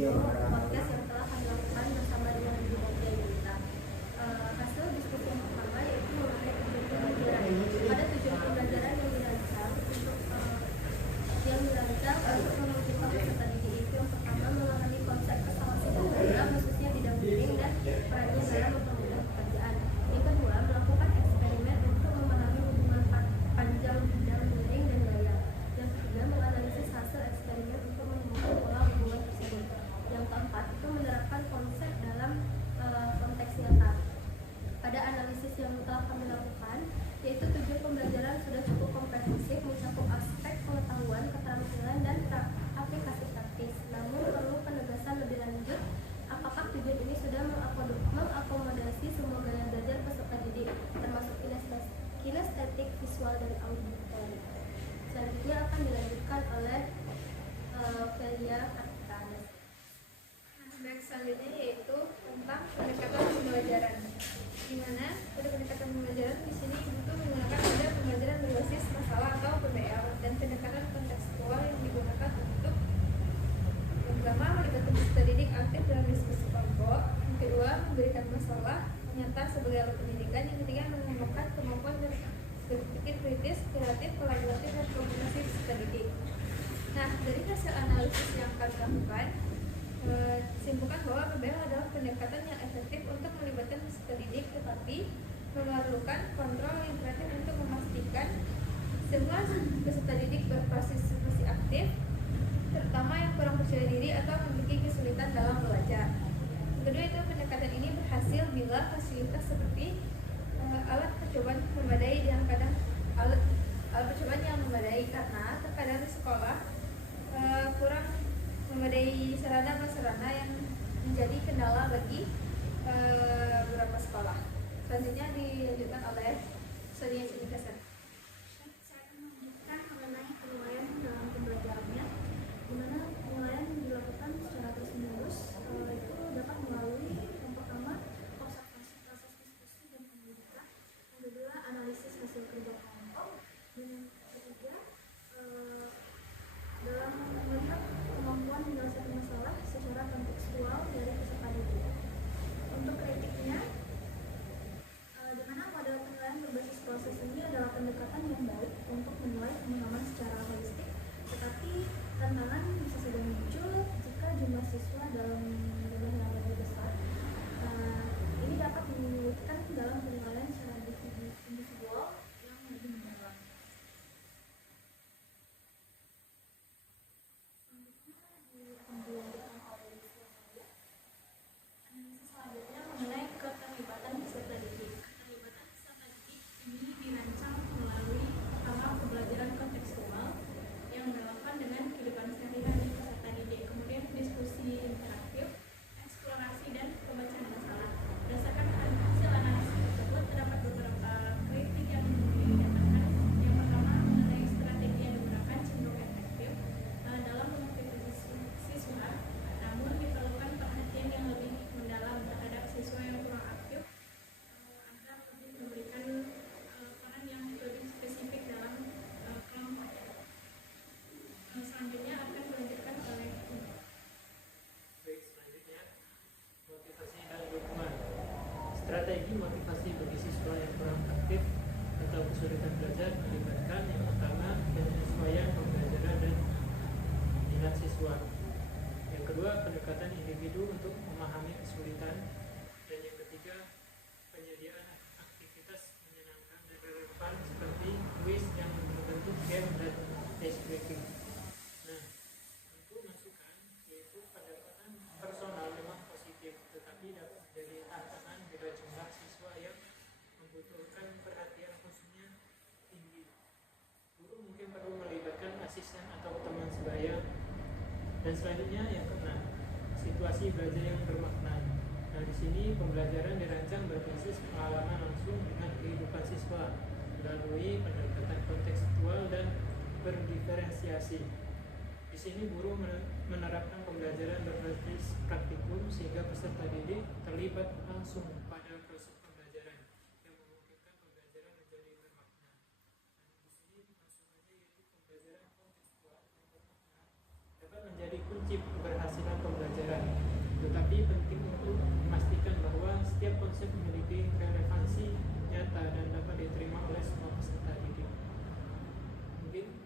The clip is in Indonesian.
podcast yang telah kami lakukan bersama dengan Ibu Novia Yunita. Hasil diskusi yang pertama yaitu mengenai tujuan pembelajaran. Pada tujuan pembelajaran yang dirancang untuk mewujudkan peserta didik itu yang pertama memahami konsep kesaksian khususnya bidang bimbing dan perannya dalam mempermudah pekerjaan. Yang kedua, melakukan eksperimen untuk memahami hubungan panjang bidang miring dan gaya. Yang ketiga, menganalisis hasil eksperimen untuk menemukan pola hubungan tersebut. Yang keempat, itu menerapkan konsep dalam konteks nyata. Pada analisis yang telah kami lakukan, yaitu tujuan pembelajaran sudah cukup komprehensif, mencakup aspek pengetahuan, keterampilan, dan aplikasi praktis. Namun perlu penegasan lebih lanjut, apakah tujuan ini sudah mengakomodasi semua gaya belajar peserta didik, termasuk kinestetik, visual, dan auditory. Selanjutnya akan dilanjutkan oleh Velia Kartikanes. Next selanjutnya yaitu tentang pendekatan pembelajaran, di mana pada pendekatan pembelajaran di sini itu menggunakan ada pembelajaran berbasis masalah atau PBL dan pendekatan kontekstual yang digunakan untuk yang pertama melibatkan peserta didik aktif dalam diskusi kelompok, yang kedua memberikan masalah nyata sebagai alat pendidikan, yang ketiga mengembangkan kemampuan berpikir kritis, kreatif, kolaboratif, dan komunikasi peserta didik. Nah, dari hasil analisis yang kami lakukan, simpulkan bahwa PBL adalah pendekatan yang efektif untuk melibatkan peserta didik, tetapi memerlukan kontrol yang kreatif untuk memastikan semua peserta didik berpartisipasi aktif, terutama yang kurang percaya diri atau memiliki kesulitan dalam belajar. Kedua, itu pendekatan ini berhasil bila fasilitas seperti alat percobaan memadai dan kadang alat percobaan yang memadai, karena terkadang di sekolah kurang memadai sarana yang menjadi kendala bagi beberapa sekolah. Selanjutnya dilanjutkan oleh Sonia Cinikasan. Saya akan melanjutkan mengenai penilaian dalam pembelajarannya, di mana penilaian dilakukan secara terus-menerus. Itu dapat melalui yang pertama observasi proses diskusi dan pendidikan, yang kedua analisis hasil kerja kelompok, dan yang ketiga dalam melihat kemampuan menyelesaikan masalah secara kontekstual dari peserta didik. Untuk kritiknya, di mana model penilaian berbasis proses ini adalah pendekatan yang baik untuk menilai pemahaman secara holistik, tetapi tantangan bisa saja muncul jika jumlah siswa dalam jumlah yang lebih besar. Ini dapat menyulitkan dalam penilaian secara individual yang lebih mendalam. Analisis selanjutnya mengenai keterlibatan peserta didik. Keterlibatan peserta didik ini dirancang melalui pertama pembelajaran kontekstual yang relevan dengan kehidupan sehari-hari peserta didik, kemudian diskusi interaktif, eksplorasi, dan pembacaan masalah. Berdasarkan hasil analisis tersebut, terdapat beberapa kritik yang didapatkan. Yang pertama mengenai strategi yang digunakan cenderung efektif dalam memotivasi siswa, namun diperlukan perhatian yang lebih mendalam terhadap siswa yang kurang aktif agar lebih memberikan peran yang lebih spesifik dalam kelompok. Selanjutnya akan dilanjutkan oleh Baik, selanjutnya motivasi dan dukungan. Strategi motivasi bagi siswa yang kurang aktif atau kesulitan belajar melibatkan yang pertama penyesuaian pembelajaran dan minat siswa. Yang kedua, pendekatan individu untuk memahami kesulitan, dan yang ketiga, penyediaan aktivitas menyenangkan dan relevan seperti kuis yang berbentuk game dan icebreaking. Nah, untuk masukan yaitu pendekatan personal memang positif, tetapi dapat menjadi tantangan bila jumlah siswa yang membutuhkan perhatian khususnya tinggi. Guru mungkin perlu melibatkan asisten atau teman sebaya. Dan selanjutnya yang keenam, situasi belajar yang bermakna. Nah, di sini pembelajaran dirancang berbasis pengalaman langsung dengan kehidupan siswa melalui pendekatan kontekstual dan berdiferensiasi. Di sini guru menerapkan pembelajaran berbasis praktikum sehingga peserta didik terlibat langsung pada proses pembelajaran yang memungkinkan pembelajaran menjadi bermakna. Dan di sini masukannya yaitu pembelajaran kontekstual yang bermakna dapat menjadi kunci keberhasilan pembelajaran. setiap konsep memiliki relevansi nyata dan dapat diterima oleh semua peserta didik. Mungkin